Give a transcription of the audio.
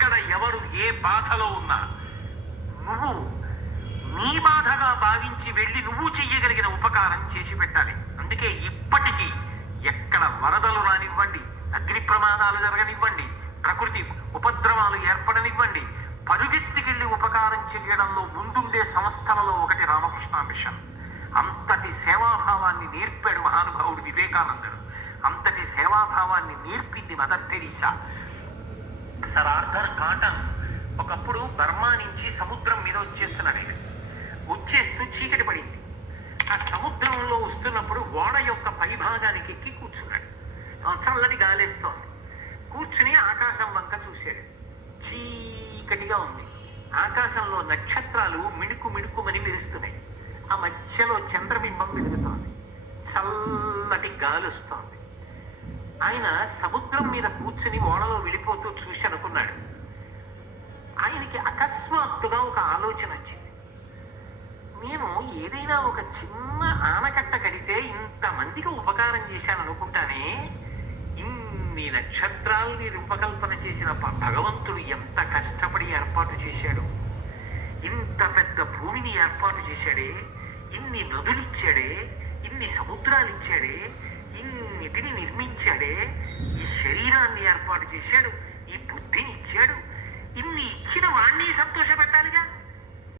ఎక్కడ ఎవరు ఏ బాధలో ఉన్నా నువ్వు నీ బాధగా భావించి వెళ్ళి నువ్వు చెయ్యగలిగిన ఉపకారం చేసి పెట్టాలి. అందుకే ఇప్పటికీ ఎక్కడ వరదలు రానివ్వండి, అగ్ని ప్రమాదాలు జరగనివ్వండి, ప్రకృతి ఉపద్రవాలు ఏర్పడనివ్వండి, పరుగెత్తికెళ్ళి ఉపకారం చేయడంలో ముందుండే సంస్థలలో ఒకటి రామకృష్ణ మిషన్. అంతటి సేవాభావాన్ని నేర్పాడు మహానుభావుడు వివేకానందుడు. అంతటి సేవాభావాన్ని నేర్పింది mother Teresa. Sir Arthur cotton ఒకప్పుడు బర్మా నుంచి సముద్రం మీద వచ్చేస్తున్నాడు. వచ్చేస్తూ చీకటి పడింది. ఆ సముద్రంలో వస్తున్నప్పుడు ఓడ యొక్క పైభాగానికి ఎక్కి కూర్చున్నాడు. చల్లటి గాలేస్తోంది. కూర్చుని ఆకాశం వంక చూశాడు. చీకటిగా ఉంది. ఆకాశంలో నక్షత్రాలు మిణుకు మిణుకుమని మెరుస్తున్నాయి. ఆ మధ్యలో చంద్రబింబం వెలుగుతోంది. చల్లటి గాలి వస్తోంది. ఆయన సముద్రం మీద కూర్చుని ఓడలో వెళ్ళిపోతూ చూసి అనుకున్నాడు. ఆయనకి అకస్మాత్తుగా ఒక ఆలోచన వచ్చింది. నేను ఏదైనా ఒక చిన్న ఆనకట్ట కడితే ఇంతమందికి ఉపకారం చేశాను అనుకుంటానే, ఇన్ని నక్షత్రాల్ని రూపకల్పన చేసిన భగవంతుడు ఎంత కష్టపడి ఏర్పాటు చేశాడు. ఇంత పెద్ద భూమిని ఏర్పాటు చేశాడే, ఇన్ని నదులిచ్చాడే, ఇన్ని సముద్రాలు ఇచ్చాడే, ఇన్నిటిని నిర్మించాడే, ఈ శరీరాన్ని ఏర్పాటు చేశాడు, ఈ బుద్ధిని ఇచ్చాడు. ఇన్ని ఇచ్చిన వాణ్ణి సంతోషపెట్టాలిగా.